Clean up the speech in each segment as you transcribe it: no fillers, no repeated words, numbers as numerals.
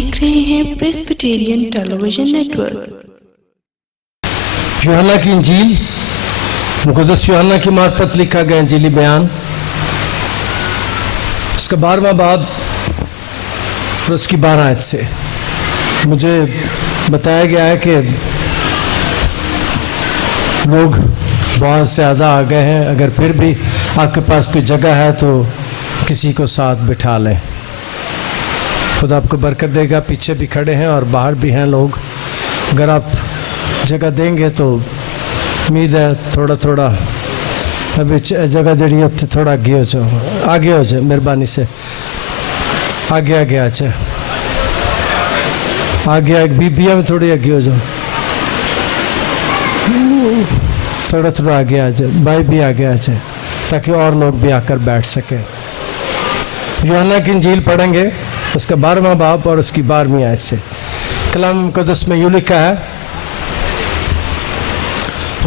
देख रहे हैं प्रेस्बिटेरियन टेलीविजन नेटवर्क। यूहन्ना की इंजील मुक़द्दस यूहन्ना की मार्फत लिखा गया इंजीली बयान, उसका 12वां बाब और उसकी 12 आयत से मुझे बताया गया है कि लोग बहुत ज़्यादा आ गए हैं। अगर फिर भी आपके पास कोई जगह है तो किसी को साथ बिठा लें। खुदा आपको बरकत देगा। पीछे भी खड़े हैं और बाहर भी हैं लोग। अगर आप जगह देंगे तो उम्मीद है थोड़ा थोड़ा अभी जगह जड़ी उत्थे थोड़ा आगे हो जाओ मेहरबानी से आगे आ जाए। आगे बीबिया में थोड़ी आगे हो जाओ, थोड़ा आगे आ जाए। भाई भी आगे आ जाए ताकि और लोग भी आकर बैठ सके। यूहन्ना की इंजील पढ़ेंगे, उसका 12वां बाब और उसकी 12वीं आयत से। कलाम मुक़द्दस में यूं लिखा है,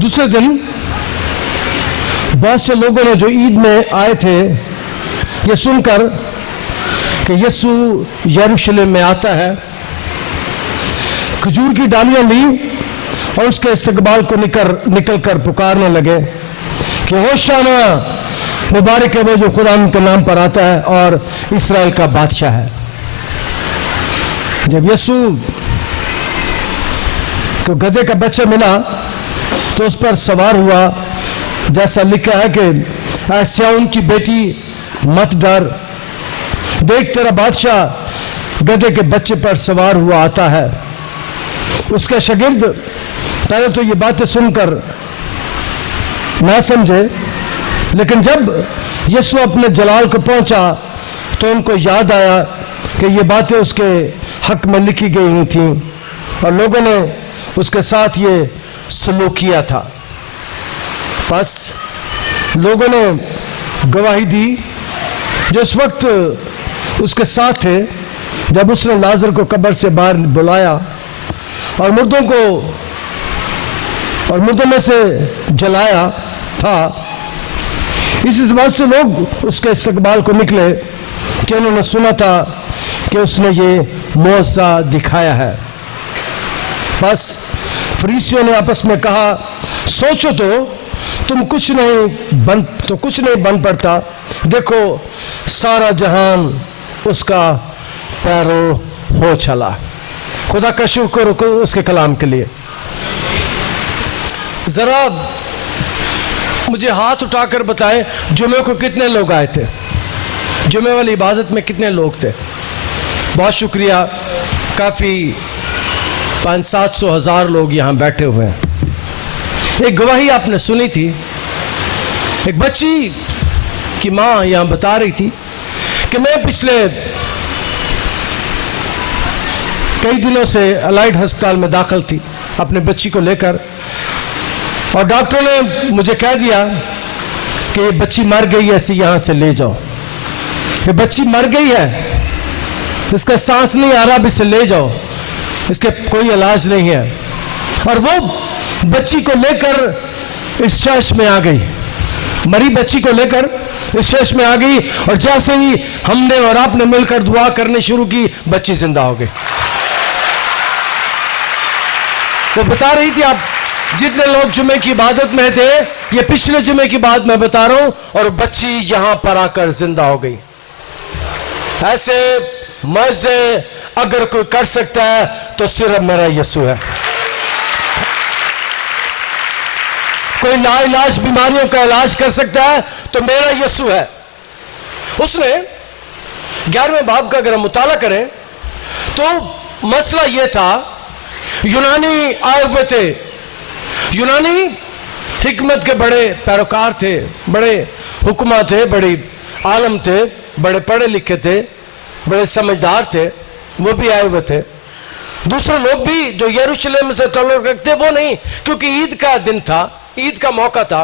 दूसरे दिन बहुत से लोगों ने जो ईद में आए थे ये सुनकर कि यीशु यरूशलेम में आता है, खजूर की डालियां ली और उसके इस्तकबाल को निकल कर पुकारने लगे कि होशाना, मुबारक है वो जो खुदा के नाम पर आता है और इस्राएल का बादशाह है। जब यीशु को गधे का बच्चा मिला तो उस पर सवार हुआ, जैसा लिखा है कि सिय्योन की बेटी मत डर, देख तेरा बादशाह गधे के बच्चे पर सवार हुआ आता है। उसके शागिर्द पहले तो ये बातें सुनकर ना समझे, लेकिन जब यीशु अपने जलाल को पहुंचा तो उनको याद आया कि ये बातें उसके हक में लिखी गई हुई थी और लोगों ने उसके साथ ये सलूक किया था। बस लोगों ने गवाही दी जो उस वक्त उसके साथ थे जब उसने लाजर को कब्र से बाहर बुलाया और मुर्दों में से जलाया था। इस बात से लोग उसके इस्तकबाल को निकले कि उन्होंने सुना था कि उसने ये मौजज़ा दिखाया है। बस फरीसियों ने आपस में कहा, सोचो तो तुम कुछ नहीं बन पड़ता। देखो सारा जहान उसका पैरों हो चला। खुदा का शुक्र उसके कलाम के लिए। जरा मुझे हाथ उठाकर बताएं, जुमे को कितने लोग आए थे? जुमे वाली इबादत में कितने लोग थे? बहुत शुक्रिया, काफ़ी 500-700 हज़ार लोग यहाँ बैठे हुए हैं। एक गवाही आपने सुनी थी, एक बच्ची की माँ यहाँ बता रही थी कि मैं पिछले कई दिनों से अलाइड अस्पताल में दाखिल थी अपने बच्ची को लेकर, और डॉक्टर ने मुझे कह दिया कि ये बच्ची मर गई है, ऐसे यहाँ से ले जाओ। ये बच्ची मर गई है, इसका सांस नहीं आ रहा, अब इसे ले जाओ, इसके कोई इलाज नहीं है। और वो बच्ची को लेकर इस चर्च में आ गई, मरी बच्ची को लेकर इस चर्च में आ गई, और जैसे ही हमने और आपने मिलकर दुआ करने शुरू की, बच्ची जिंदा हो गई। वो बता रही थी, आप जितने लोग जुमे की इबादत में थे, ये पिछले जुमे की बात मैं बता रहा हूं, और बच्ची यहां पर आकर जिंदा हो गई। ऐसे मजे अगर कोई कर सकता है तो सिर्फ मेरा यीशु है। कोई लाइलाज बीमारियों का इलाज कर सकता है तो मेरा यीशु है। उसने 11वें बाब का अगर हम मुताला करें तो मसला यह था, यूनानी आए हुए थे, यूनानी हिकमत के बड़े पैरोकार थे, बड़े हुक्मा थे, बड़े आलम थे, बड़े पढ़े लिखे थे, बड़े समझदार थे, वो भी आए हुए थे। दूसरे लोग भी जो यरूशलेम से ताल्लुक रखते वो नहीं, क्योंकि ईद का दिन था, ईद का मौका था,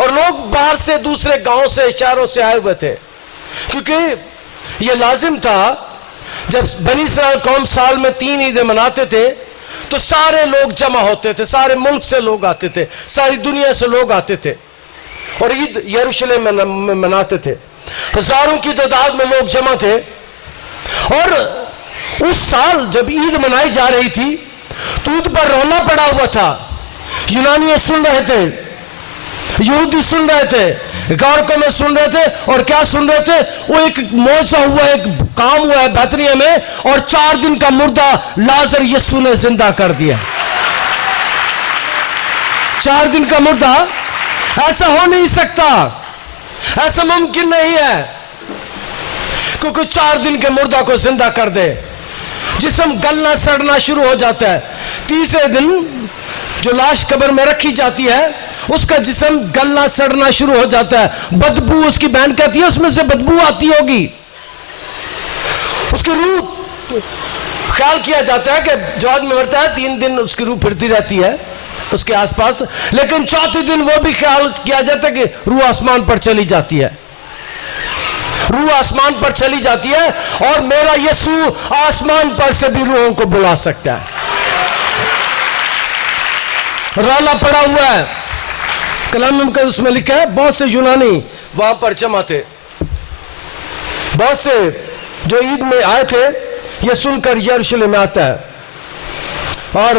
और लोग बाहर से दूसरे गांव से शहरों से आए हुए थे, क्योंकि ये लाजिम था जब बनी इस्राएल कौम साल में 3 ईदें मनाते थे तो सारे लोग जमा होते थे, सारे मुल्क से लोग आते थे, सारी दुनिया से लोग आते थे और ईद यरूशलेम में मनाते थे। हजारों की तादाद में लोग जमा थे और उस साल जब ईद मनाई जा रही थी तो ईद पर रोना पड़ा हुआ था। यूनानी सुन रहे थे, यहूदी सुन रहे थे, गारकों में सुन रहे थे, और क्या सुन रहे थे? वो एक मौजा हुआ, एक काम हुआ है बैतनिय्याह में, और 4 दिन का मुर्दा लाजर यीशु ने जिंदा कर दिया। 4 दिन का मुर्दा, ऐसा हो नहीं सकता, ऐसा मुमकिन नहीं है क्योंकि 4 दिन के मुर्दा को जिंदा कर दे। जिस्म गलना सड़ना शुरू हो जाता है। तीसरे दिन जो लाश कब्र में रखी जाती है उसका जिस्म गलना सड़ना शुरू हो जाता है। बदबू, उसकी बहन कहती है उसमें से बदबू आती होगी। उसकी रूह, ख्याल किया जाता है कि जो आदमी मरता है 3 दिन उसकी रूह फिरती रहती है उसके आसपास, लेकिन 4थे दिन वो भी ख्याल किया जाता है कि रूह आसमान पर चली जाती है। रूह आसमान पर चली जाती है, और मेरा यीशु आसमान पर से भी रूहों को बुला सकता है। रौला पड़ा हुआ है। कलाम का उसमें लिखा है, बहुत से यूनानी वहां पर जमा थे, बहुत से जो ईद में आए थे, ये सुनकर यरूशलेम में आता है, और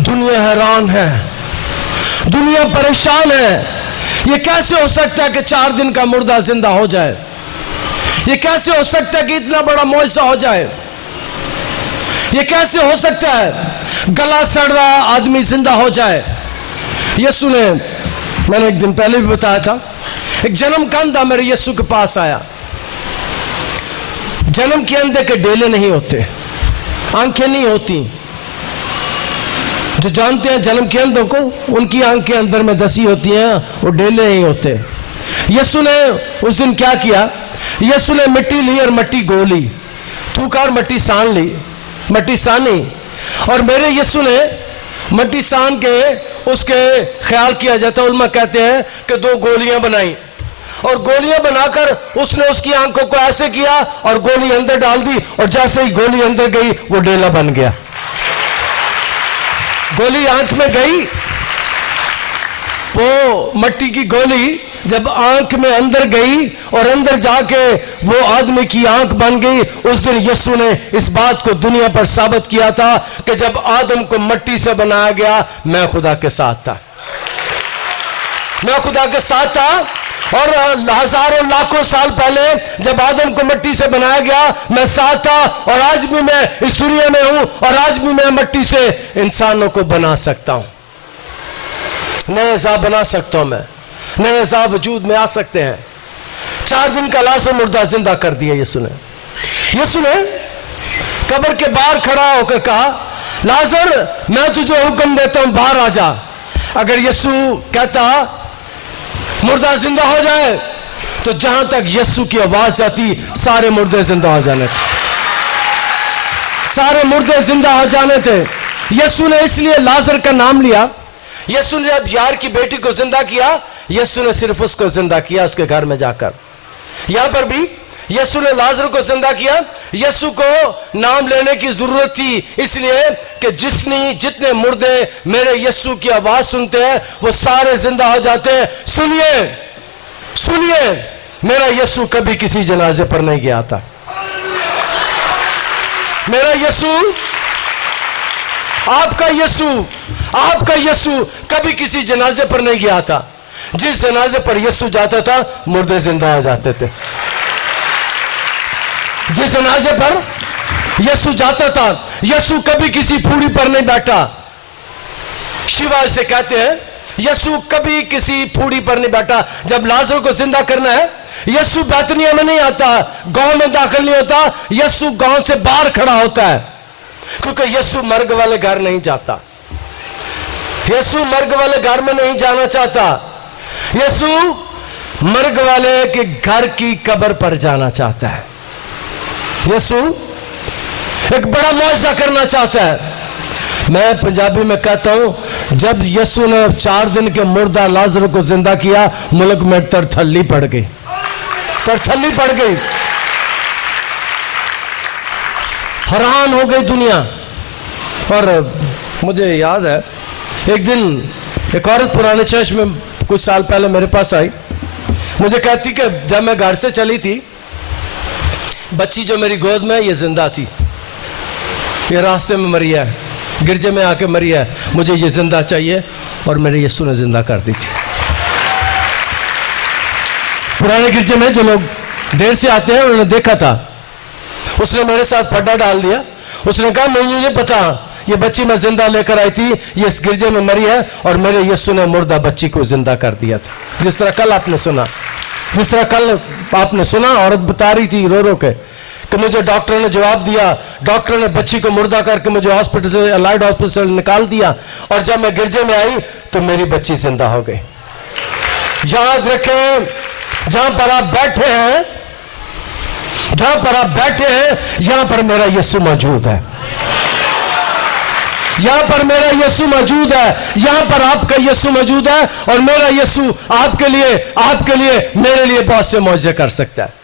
दुनिया हैरान है, दुनिया परेशान है। ये कैसे हो सकता है कि 4 दिन का मुर्दा जिंदा हो जाए? ये कैसे हो सकता है कि इतना बड़ा मौजज़ा हो जाए? ये कैसे हो सकता है गला सड़ रहा आदमी जिंदा हो जाए? यीशु ने, मैंने एक दिन पहले भी बताया था, एक जन्म का अंधा मेरे यीशु के पास आया। जन्म के अंधे के डेले नहीं होते, आंखें नहीं होती। जो जानते हैं जन्म के अंधों को, उनकी आंखें अंदर में धसी होती हैं, वो डेले नहीं होते। यीशु ने उस दिन क्या किया? यीशु ने मिट्टी ली और मट्टी गोली, थूकार मट्टी सान ली, मट्टी सानी, और मेरे यीशु ने मट्टी सान के उसके ख्याल किया जाता है, उलमा कहते हैं कि 2 गोलियां बनाई, और गोलियां बनाकर उसने उसकी आंखों को ऐसे किया और गोली अंदर डाल दी, और जैसे ही गोली अंदर गई वो डेला बन गया। गोली आंख में गई, वो मट्टी की गोली जब आंख में अंदर गई और अंदर जाके वो आदमी की आंख बन गई। उस दिन यीशु ने इस बात को दुनिया पर साबित किया था कि जब आदम को मट्टी से बनाया गया, मैं खुदा के साथ था, मैं खुदा के साथ था। और हजारों लाखों साल पहले जब आदम को मट्टी से बनाया गया, मैं साथ था, और आज भी मैं इस दुनिया में हूं, और आज भी मैं मट्टी से इंसानों को बना सकता हूं, नए अज़ाब बना सकता हूं, मैं नए अज़ाब वजूद में आ सकते हैं। 4 दिन का लाशों मुर्दा जिंदा कर दिया यीशु ने। यीशु ने कब्र के बाहर खड़ा होकर कहा, लाजर मैं तुझे हुक्म देता हूं बाहर आ जा। अगर यीशु कहता मुर्दा जिंदा हो जाए, तो जहां तक यीशु की आवाज जाती सारे मुर्दे जिंदा हो जाने थे, सारे मुर्दे जिंदा हो जाने थे। यीशु ने इसलिए लाजर का नाम लिया। यीशु ने जब यार की बेटी को जिंदा किया, यीशु ने सिर्फ उसको जिंदा किया उसके घर में जाकर। यहां पर भी यीशु ने लाजर को जिंदा किया। यीशु को नाम लेने की जरूरत थी, इसलिए कि जितने मुर्दे मेरे यीशु की आवाज सुनते हैं वो सारे जिंदा हो जाते हैं। सुनिए सुनिए, मेरा यीशु कभी किसी जनाजे पर नहीं गया था। मेरा यीशु, आपका यीशु कभी किसी जनाजे पर नहीं गया था। जिस जनाजे पर यीशु जाता था मुर्दे जिंदा हो जाते थे। जिस जनाजे पर यीशु जाता था, यीशु कभी किसी फूड़ी पर नहीं बैठा। शिवा से कहते हैं यीशु कभी किसी फूड़ी पर नहीं बैठा। जब लाजर को जिंदा करना है, यीशु बैतनिय्याह में नहीं आता, गांव में दाखिल नहीं होता, यीशु गांव से बाहर खड़ा होता है, क्योंकि यीशु मर्ग वाले घर नहीं जाता। यीशु मर्ग वाले घर में नहीं जाना चाहता। यीशु मर्ग वाले के घर की कब्र पर जाना चाहता है। यीशु एक बड़ा मौजज़ा करना चाहता है। मैं पंजाबी में कहता हूं, जब यीशु ने 4 दिन के मुर्दा लाजर को जिंदा किया, मुल्क में तरथल्ली पड़ गई, तरथल्ली पड़ गई, हैरान हो गई दुनिया। और मुझे याद है एक दिन एक औरत पुराने चर्च में कुछ साल पहले मेरे पास आई। मुझे कहती कि जब मैं घर से चली थी, बच्ची जो मेरी गोद में ये जिंदा थी, ये रास्ते में मरी है, गिरजे में आके मरी है, मुझे ये जिंदा चाहिए, और मेरे यीशु ने जिंदा कर दी थी। पुराने गिरजे में जो लोग देर से आते हैं उन्होंने देखा था, उसने मेरे साथ पड्डा डाल दिया। उसने कहा मुझे नहीं पता, ये बच्ची मैं जिंदा लेकर आई थी, ये इस गिरजे में मरी है, और मेरे यीशु ने मुर्दा बच्ची को जिंदा कर दिया था। जिस तरह कल आपने सुना, औरत बता रही थी रो रो के कि मुझे डॉक्टर ने जवाब दिया, डॉक्टर ने बच्ची को मुर्दा करके मुझे हॉस्पिटल से, अलाइड हॉस्पिटल से निकाल दिया, और जब मैं गिरजे में आई तो मेरी बच्ची जिंदा हो गई। याद रखें, जहां पर आप बैठे हैं, यहां पर मेरा यीशु मौजूद है, यहां पर मेरा यीशु मौजूद है, यहां पर आपका यीशु मौजूद है, और मेरा यीशु आपके लिए मेरे लिए बहुत से मौजे कर सकता है।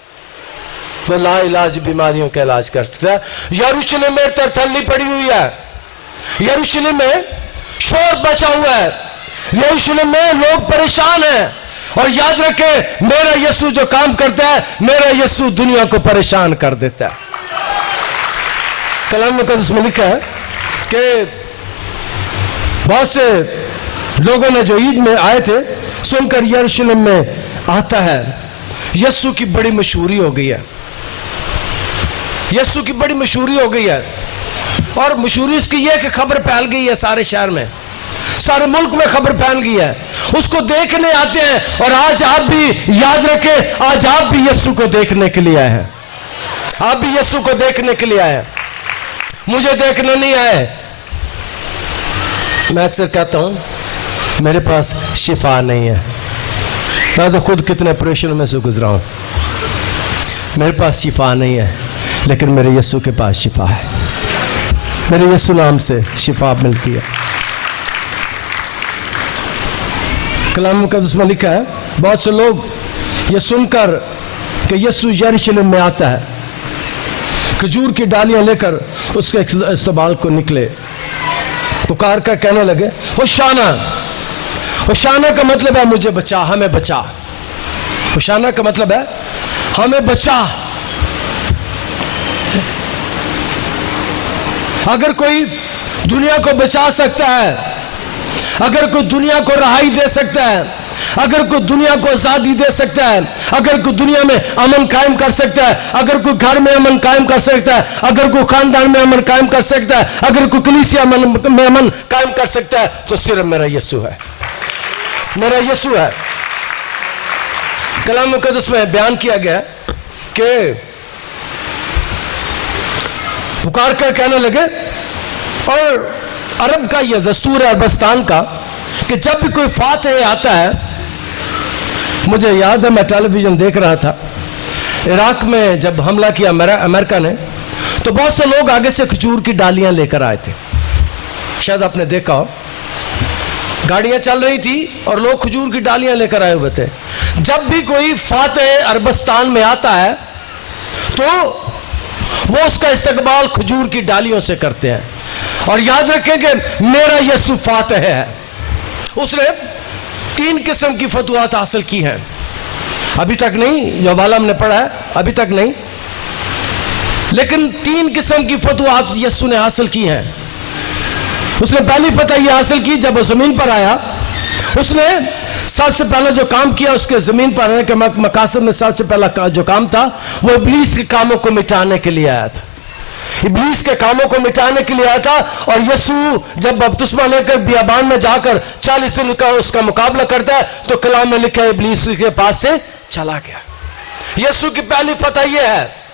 वो लाइलाज बीमारियों का इलाज कर सकता है। यरूशलेम में तरथल्ली पड़ी हुई है, यरूशलेम में शोर मचा हुआ है, यरूशलेम में लोग परेशान हैं, और याद रखें मेरा यीशु जो काम करता है, मेरा यीशु दुनिया को परेशान कर देता है। कलाम मुकद्दस में लिखा है कि बहुत से लोगों ने जो ईद में आए थे सुनकर यरूशलेम में आता है। यीशु की बड़ी मशहूरी हो गई है, यीशु की बड़ी मशहूरी हो गई है, और मशहूरी इसकी यह कि खबर फैल गई है सारे शहर में, सारे मुल्क में खबर फैल गई है, उसको देखने आते हैं। और आज आप भी याद रखें, आज आप भी यीशु को देखने के लिए आए हैं, आप भी यीशु को देखने के लिए आए हैं, मुझे देखने नहीं आए। मैं अक्सर कहता हूं मेरे पास शिफा नहीं है, मैं तो खुद कितने ऑपरेशन में से गुजरा हूं, मेरे पास शिफा नहीं है, लेकिन मेरे यीशु के पास शिफा है, मेरे यीशु नाम से शिफा मिलती है। कलाम मुकद्दस में लिखा है, बहुत से लोग ये सुनकर कि यीशु यरूशलेम में आता है, खजूर की डालियां लेकर उसके इस्तबाल को निकले, पुकार कर कहने लगे होशाना। होशाना का मतलब है मुझे बचा, हमें बचा। होशाना का मतलब है हमें बचा। अगर कोई दुनिया को बचा सकता है, अगर कोई दुनिया को रहाई दे सकता है, अगर कोई दुनिया को आजादी दे सकता है, अगर कोई दुनिया में अमन कायम कर सकता है, अगर कोई घर में अमन कायम कर सकता है, अगर कोई खानदान में अमन कायम कर सकता है, अगर कोई कलीसिया में अमन कायम कर सकता है, तो सिर्फ मेरा यीशु है, मेरा यीशु है। कलाम मुकद्दस में बयान किया गया कि पुकार कर कहने लगे, और अरब का यह दस्तूर है अरबस्तान का कि जब भी कोई फातह आता है, मुझे याद है मैं टेलीविजन देख रहा था, इराक में जब हमला किया अमेरिका ने, तो बहुत से लोग आगे से खजूर की डालियां लेकर आए थे, शायद आपने देखा हो, गाड़ियां चल रही थी और लोग खजूर की डालियां लेकर आए हुए थे। जब भी कोई फातह अरबस्तान में आता है तो वो उसका इस्तकबाल खजूर की डालियों से करते हैं। और याद रखें कि मेरा यीशु फातह है, उसने 3 किस्म की फतुहात हासिल की हैं, अभी तक नहीं, जो वाला हमने पढ़ा है अभी तक नहीं, लेकिन 3 किस्म की फतुहात यीशु ने हासिल की हैं। उसने पहली फतह यह हासिल की जब वो जमीन पर आया, उसने सबसे पहला जो काम किया उसके जमीन पर आने के मकासद में सबसे पहला जो काम था वो इब्लीस के कामों को मिटाने के लिए आया था, इब्लीस के कामों को मिटाने के लिए आया था। और यीशु जब बपतिस्मा लेकर बियाबान में जाकर 40 दिन का उसका मुकाबला करता है तो कलाम में लिखा है इब्लीस के पास से चला गया। यीशु की पहली फतह यह है,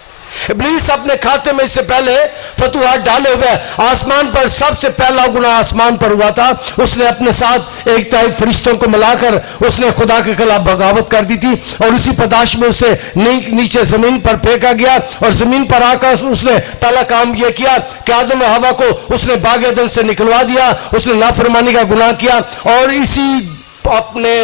इब्लीस अपने खाते में इससे पहले फतुहात डाले हुए, आसमान पर सबसे पहला गुनाह आसमान पर हुआ था, उसने अपने साथ एक टाइप फरिश्तों को मिलाकर उसने खुदा के खिलाफ बगावत कर दी थी, और उसी पदाश में उसे नीचे जमीन पर फेंका गया। और जमीन पर आकर उसने पहला काम यह किया कि आदम और हवा को उसने बाग एदन से निकलवा दिया, उसने नाफरमानी का गुनाह किया, और इसी अपने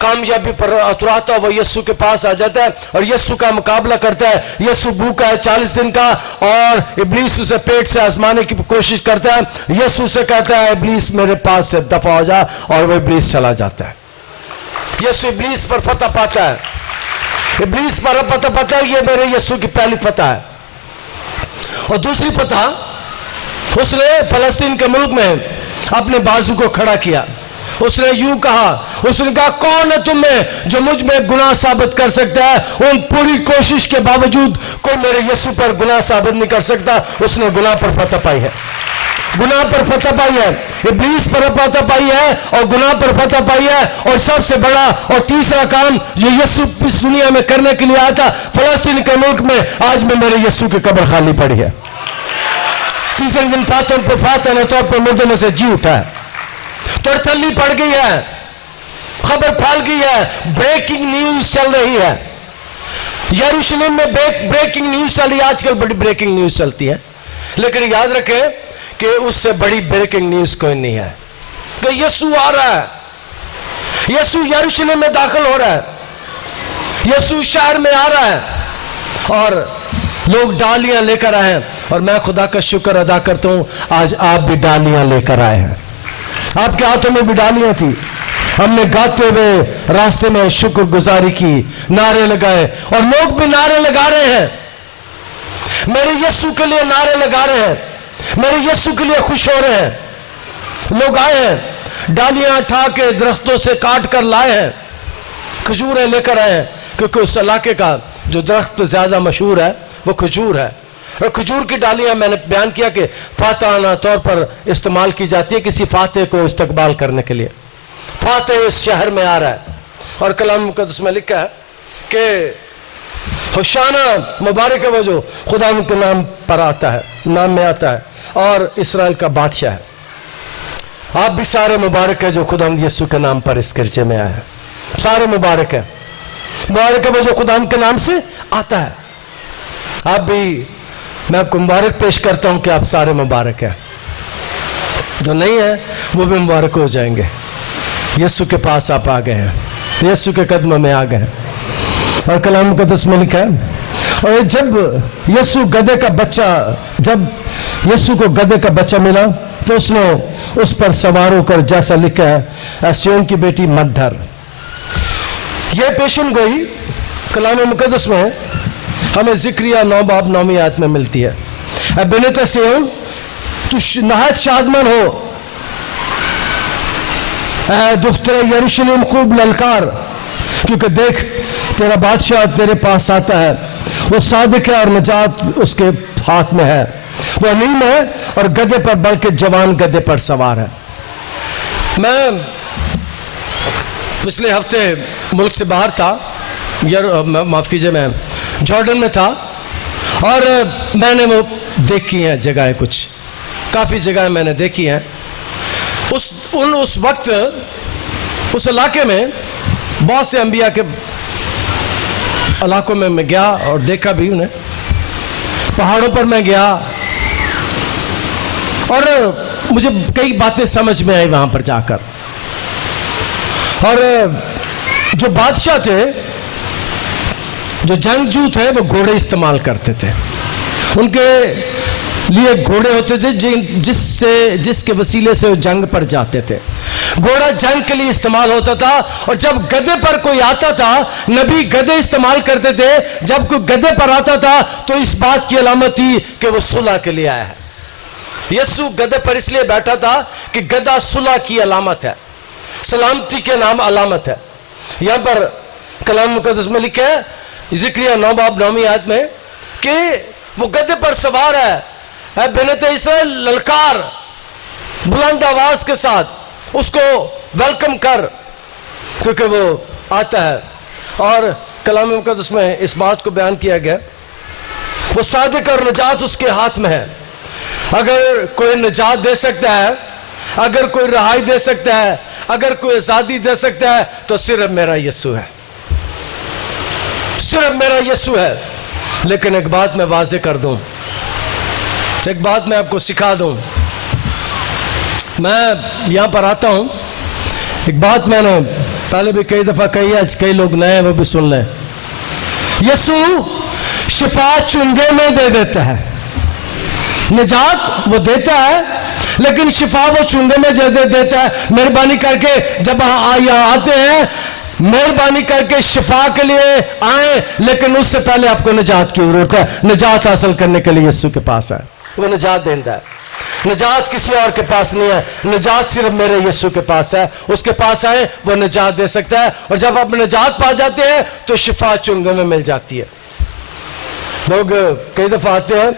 कामयाबी पर उतराता है वो यीशु के पास आ जाता है और यीशु का मुकाबला करता है। यीशु भूखा है 40 दिन का और इब्लीस उसे पेट से आजमाने की कोशिश करता है। यीशु से कहता है इब्लीस मेरे पास से दफा हो जा, और वो इब्लीस चला जाता है। यीशु इब्लीस पर फतह पाता है। इब्लीस पर पता ये मेरे यीशु की पहली फतह है। और दूसरी फतह, उसने फलस्तीन के मुल्क में अपने बाजू को खड़ा किया। उसने यूं कहा, उसने कहा कौन है तुम में जो मुझ में गुनाह साबित कर सकता है। उन पूरी कोशिश के बावजूद कोई मेरे यीशु पर गुनाह साबित नहीं कर सकता। उसने गुनाह पर फतह पाई है, गुनाह पर फतह पाई है, इब्लीस पर फतह पाई है और गुनाह पर फतह पाई है। और सबसे बड़ा और तीसरा काम जो यीशु इस दुनिया में करने के लिए आया था, फलस्तीन के मुल्क में आज में मेरे यीशु की कब्र खाली पड़ी है। तीसरे दिन फातह ने तौर पर मुर्दों में से जी उठा है, तड़तल्ली पड़ गई है, खबर फैल गई है, ब्रेकिंग न्यूज चल रही है। यरूशलेम में ब्रेकिंग न्यूज चल रही है। आजकल बड़ी ब्रेकिंग न्यूज चलती है, लेकिन याद रखें कि उससे बड़ी ब्रेकिंग न्यूज कोई नहीं है कि यीशु आ रहा है, यीशु यरूशलेम में दाखिल हो रहा है, यीशु शहर में आ रहा है और लोग डालियां लेकर आए हैं। और मैं खुदा का शुक्र अदा करता हूं, आज आप भी डालियां लेकर आए हैं। आपके हाथों में भी डालियां थी। हमने गाते हुए रास्ते में शुक्रगुजारी की, नारे लगाए और लोग भी नारे लगा रहे हैं। मेरे यीशु के लिए नारे लगा रहे हैं, मेरे यीशु के लिए खुश हो रहे हैं। लोग आए हैं, डालियां उठा के दरख्तों से काट कर लाए हैं, खजूरें लेकर आए हैं, क्योंकि उस इलाके का जो दरख्त ज्यादा मशहूर है वो खजूर है। और खजूर की डालियां मैंने बयान किया कि फातहाना तौर पर इस्तेमाल की जाती है किसी फातह को इस्तकबाल करने के लिए। फातह इस शहर में आ रहा है और कलाम मुक़द्दस में लिखा है कि होशाना मुबारक है वो जो खुदा के नाम पर आता है, नाम में आता है और इस्राएल का बादशाह है। आप भी सारे मुबारक है जो खुदा यीशु के नाम पर इस गिरजे में आया है। सारे मुबारक है, मुबारक है वो जो खुदा के नाम से आता है। आप भी, मैं आपको मुबारक पेश करता हूं कि आप सारे मुबारक हैं। जो नहीं है वो भी मुबारक हो जाएंगे। यीशु के पास आप आ गए हैं, यीशु के कदमों में आ गए हैं। और कलाम मुक़द्दस में लिखा है, और जब यीशु गधे का बच्चा, जब यीशु को गधे का बच्चा मिला तो उसने उस पर सवार होकर, जैसा लिखा है, सिय्योन की बेटी मत डर। यह पेशन गोई कलाम मुक़द्दस में हमें ज़िक्रिया 9 बाब 9वीं आयत में मिलती है। बिनत सिय्योन तू नहायत शादमन हो, दुख्तर यरूशलेम खूब ललकार, क्योंकि देख तेरा बादशाह तेरे पास आता है, वो सादिक है और निजात उसके हाथ में है, वो अमीन है और गधे पर, बल्कि जवान गधे पर सवार है। मैं पिछले हफ्ते मुल्क से बाहर था, माफ़ कीजिए, मैं जॉर्डन में था और मैंने वो देखी हैं जगहें, कुछ काफ़ी जगहें मैंने देखी हैं। उस वक्त उस इलाके में बहुत से अंबिया के इलाकों में मैं गया और देखा भी उन्हें। पहाड़ों पर मैं गया और मुझे कई बातें समझ में आई वहाँ पर जाकर। और जो बादशाह थे, जो जंगजू थे, वो घोड़े इस्तेमाल करते थे। उनके लिए घोड़े होते थे जिसके वसीले से वो जंग पर जाते थे। घोड़ा जंग के लिए इस्तेमाल होता था और जब गधे पर कोई आता था, नबी गधे इस्तेमाल करते थे। जब कोई गधे पर आता था तो इस बात की अलामत थी कि वो सुलह के लिए आया है। यीशु गधे पर इसलिए बैठा था कि गधा सुलह की अलामत है, सलामती के नाम अलामत है। यहां पर कलाम मुक़द्दस में लिखा है ज़िक्रिया 9 बाब 9वीं आयत में कि वो गधे पर सवार है बिनत इस्राएल ललकार, बुलंद आवाज के साथ उसको वेलकम कर, क्योंकि वो आता है। और कलाम मुक़द्दस में इस बात को बयान किया गया, वो सादिक और निजात उसके हाथ में है। अगर कोई निजात दे सकता है, अगर कोई रहाई दे सकता है, अगर कोई आज़ादी दे सकता है तो सिर्फ मेरा यीशु है, सिर्फ मेरा यीशु है। लेकिन एक बात मैं वाज़ेह कर दूं, एक बात मैं आपको सिखा दूं। मैं यहां पर आता हूं, एक बात मैंने पहले भी कई दफा कही है, आज कई लोग नए हैं वो भी सुन लें। यीशु शिफा चुंगे में दे देता है, निजात वो देता है, लेकिन शिफा वो चुंगे में दे देता है। मेहरबानी करके जब यहाँ आते हैं मेहरबानी करके शिफा के लिए आए, लेकिन उससे पहले आपको निजात की जरूरत है। निजात हासिल करने के लिए यीशु के पास है, वो निजात देता है। निजात किसी और के पास नहीं है, निजात सिर्फ मेरे यीशु के पास है। उसके पास आए, वो निजात दे सकता है। और जब आप निजात पा जाते हैं तो शिफा चुंगे में मिल जाती है। लोग कई दफा आते हैं,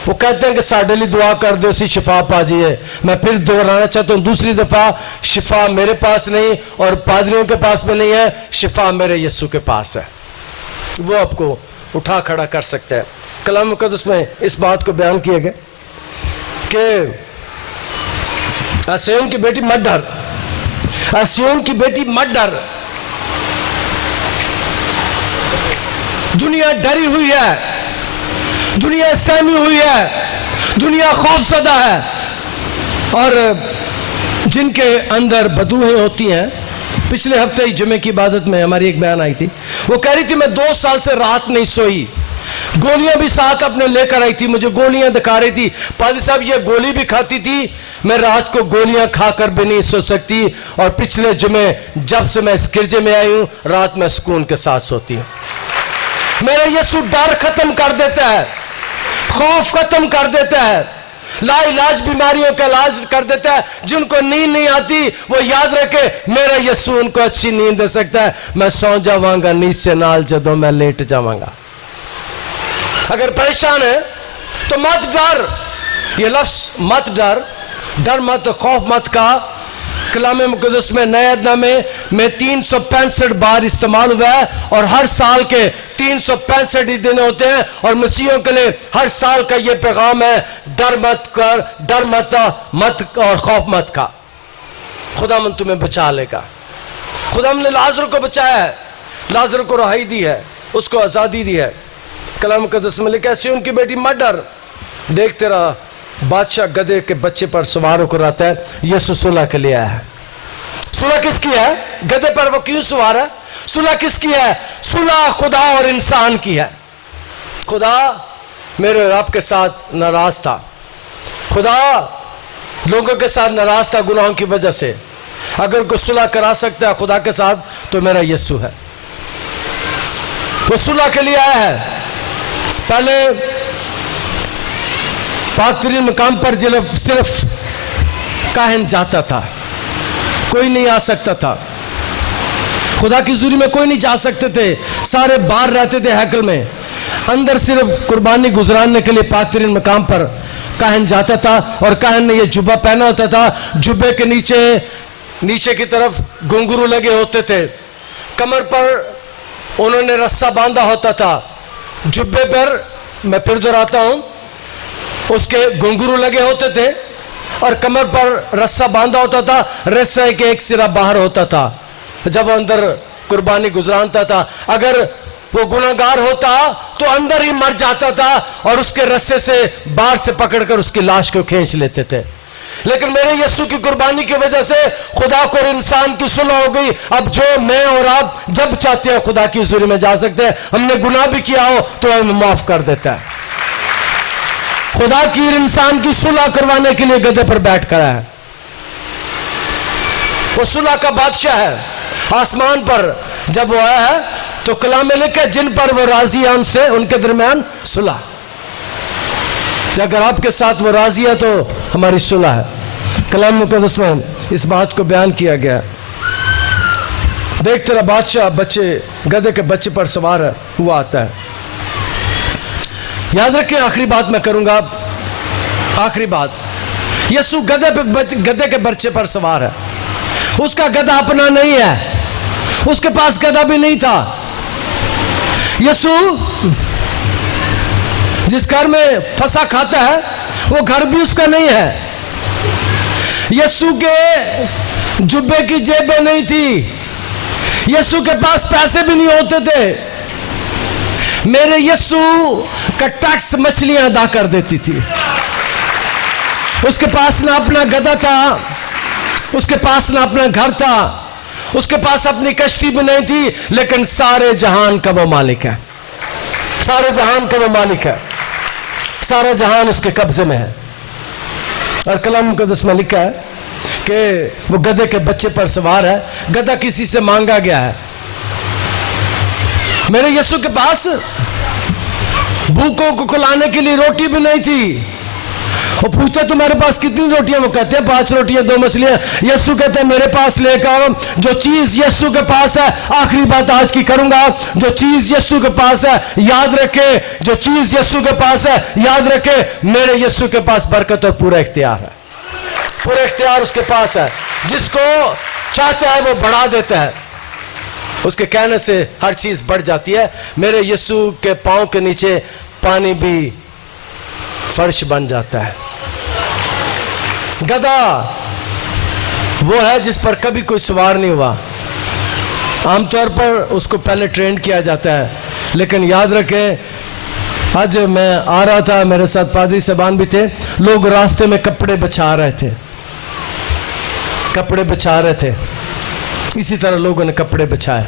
वो कहते हैं कि साडे लिए दुआ कर दो, सी शिफा पा जाइए। मैं फिर दोहराना चाहता हूं, दूसरी दफा शिफा मेरे पास नहीं और पादरियों के पास में नहीं है, शिफा मेरे यीशु के पास है। वो आपको उठा खड़ा कर सकता है। कलाम मुकद्दस में इस बात को बयान किया गया कि सिय्योन की बेटी मत डर, सिय्योन की बेटी मत डर, दुनिया डरी हुई है, दुनिया सहमी हुई है, दुनिया खौफसदा है। और जिनके अंदर बदूहें होती हैं, पिछले हफ्ते ही जुमे की इबादत में हमारी एक बयान आई थी, वो कह रही थी मैं 2 साल से रात नहीं सोई, गोलियां भी साथ अपने लेकर आई थी, मुझे गोलियां दिखा रही थी। पादरी साहब ये गोली भी खाती थी, मैं रात को गोलियां खाकर भी नहीं सो सकती। और पिछले जुमे जब से मैं इस गिरजे में आई हूं, रात में सुकून के साथ सोती हूं। मेरा यीशु डर खत्म कर देता है, खौफ खत्म कर देता है, लाइलाज बीमारियों का इलाज कर देता है। जिनको नींद नहीं आती वो याद रखे, मेरा यीशु उनको अच्छी नींद दे सकता है। मैं सौ जावांगा नींद से नाल जदों मैं लेट जावांगा। अगर परेशान है तो मत डर, ये लफ्ज मत डर, डर मत, खौफ मत का कलाम मुकद्दस में नए नामे में 365 बार इस्तेमाल हुआ है। और हर साल के 365 ही दिन होते हैं और मसीहियों के लिए हर साल का ये पैगाम है, डर मत कर, डर मत और खौफ मत का, खुदावंद तुम्हें बचा लेगा। खुदावंद ने लाजर को बचाया है, लाजर को रहाई दी है, उसको आज़ादी दी है। कलाम मुकद्दस में लिखा है, सिय्योन की बेटी मत डर, देख तेरा बादशाह गधे के बच्चे पर सवार होकर आता है। यीशु सुलह के लिए आया है। सुलह किसकी है? गधे पर वो क्यों सवार है? सुलह किसकी है? सुलह खुदा और इंसान की है। खुदा मेरे रब के साथ नाराज था, खुदा लोगों के साथ नाराज था गुनाहों की वजह से। अगर कोई सुलह करा सकता है खुदा के साथ तो मेरा यीशु है। वो सुलह के लिए आया है। पहले पाकतरीन मकाम पर सिर्फ काहिन जाता था, कोई नहीं आ सकता था। खुदा की हुजूरी में कोई नहीं जा सकते थे, सारे बाहर रहते थे हैकल में। अंदर सिर्फ कुर्बानी गुजराने के लिए पाकतरीन मकाम पर काहिन जाता था। और काहिन ने ये जुब्बा पहना होता था, जुब्बे के नीचे की तरफ घुंघरू लगे होते थे, कमर पर उन्होंने रस्सा बांधा होता था। जुब्बे पर, मैं फिर दोहराता हूं, उसके घुंघरू लगे होते थे और कमर पर रस्सा बांधा होता था। रस्से के एक सिरा बाहर होता था जब वो अंदर कुर्बानी गुजरानता था। अगर वो गुनाहगार होता तो अंदर ही मर जाता था और उसके रस्से से बाहर से पकड़कर उसकी लाश को खींच लेते थे। लेकिन मेरे यीशु की कुर्बानी की वजह से खुदा को और इंसान की सुलह हो गई। अब जो मैं और आप जब चाहते हैं खुदा की हुजूरी में जा सकते हैं। हमने गुनाह भी किया हो तो हमें माफ कर देता है। खुदा की इंसान की सुलह करवाने के लिए गधे पर बैठ कर है। वो सुलह का बादशाह है। आसमान पर जब वो आया है तो कलाम में लिखा है, जिन पर वो राजी है उनसे उनके दरमियान सुलह। अगर आपके साथ वो राजी है तो हमारी सुलह है। कलाम मुकद्दस में इस बात को बयान किया गया। देख तेरा बादशाह गधे के बच्चे पर सवार है, वो आता है। याद रखें, आखिरी बात मैं करूंगा, आखिरी बात, यीशु गधे के बच्चे पर सवार है। उसका गधा अपना नहीं है, उसके पास गधा भी नहीं था। यीशु जिस घर में फंसा खाता है वो घर भी उसका नहीं है। यीशु के जुब्बे की जेबें नहीं थी, यीशु के पास पैसे भी नहीं होते थे। मेरे यीशु का टैक्स मछलियां अदा कर देती थी। उसके पास ना अपना गधा था, उसके पास ना अपना घर था, उसके पास अपनी कश्ती भी नहीं थी, लेकिन सारे जहान का वो मालिक है। सारे जहान का वो मालिक है, सारा जहान उसके कब्जे में है। और कलाम मुकद्दस में लिखा है कि वो गधे के बच्चे पर सवार है। गधा किसी से मांगा गया है, मेरे यीशु के पास भूखों को खिलाने के लिए रोटी भी नहीं थी। वो पूछते तुम्हारे पास कितनी रोटियां? वो कहते हैं 5 रोटियां 2 मछलियां। यीशु कहते हैं मेरे पास लेकर आओ। जो चीज यीशु के पास है, आखिरी बात आज की करूंगा, जो चीज यीशु के पास है याद रखे, जो चीज यीशु के पास है याद रखे, मेरे यीशु के पास बरकत और पूरा इख्तियार है। पूरा इख्तियार उसके पास है। जिसको चाहता है वो बढ़ा देता है, उसके कहने से हर चीज बढ़ जाती है। मेरे यीशु के पांव के नीचे पानी भी फर्श बन जाता है। गधा वो है जिस पर कभी कोई सवार नहीं हुआ। आमतौर पर उसको पहले ट्रेन किया जाता है, लेकिन याद रखें, आज मैं आ रहा था, मेरे साथ पादरी साहबान भी थे, लोग रास्ते में कपड़े बिछा रहे थे, कपड़े बिछा रहे थे। इसी तरह लोगों ने कपड़े बिछाए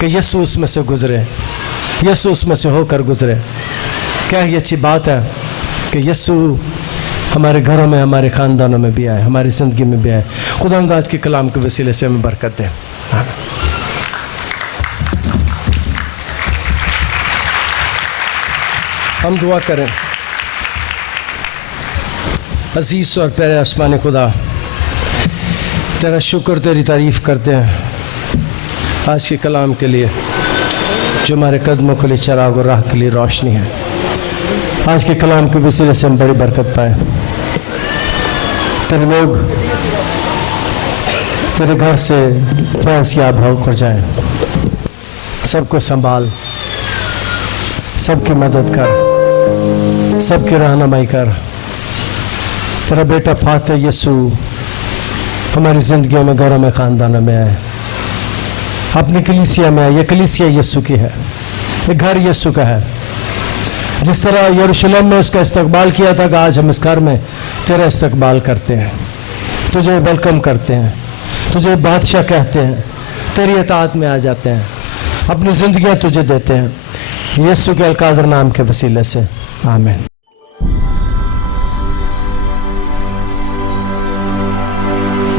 कि यीशु उसमें से गुजरे, यीशु उसमें से होकर गुजरे। क्या ये अच्छी बात है कि यीशु हमारे घरों में, हमारे ख़ानदानों में भी आए, हमारी ज़िंदगी में भी आए। खुदावंद आज के कलाम के वसीले से हमें बरकत दे। हम दुआ करें। अजीज़ और प्यारे आसमानी खुदा, तेरा शुक्र, तेरी तारीफ़ करते हैं आज के कलाम के लिए, जो हमारे कदमों के लिए चराग और राह के लिए रोशनी है। आज के कलाम के वसीले से हम बड़ी बरकत पाए। तेरे लोग तेरे घर से फैज़ याब होकर जाएं। सबको संभाल, सबकी मदद कर, सबकी रहनुमाई कर। तेरा बेटा फातिह यीशु हमारी ज़िंदगियों में, घरों में, ख़ानदानों में आए, अपनी कलीसिया में आए। ये कलीसिया यीशु की है, ये घर यीशु का है। जिस तरह यरूशलेम में उसका इस्तकबाल किया था, कि आज हम इस घर में तेरा इस्तकबाल करते हैं, तुझे वेलकम करते हैं, तुझे बादशाह कहते हैं, तेरी इताअत में आ जाते हैं, अपनी ज़िंदगियाँ तुझे देते हैं। यीशु के अलकादर नाम के वसीले से आमीन।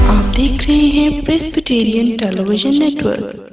आप देख रहे हैं प्रेस्बिटेरियन टेलीविजन नेटवर्क।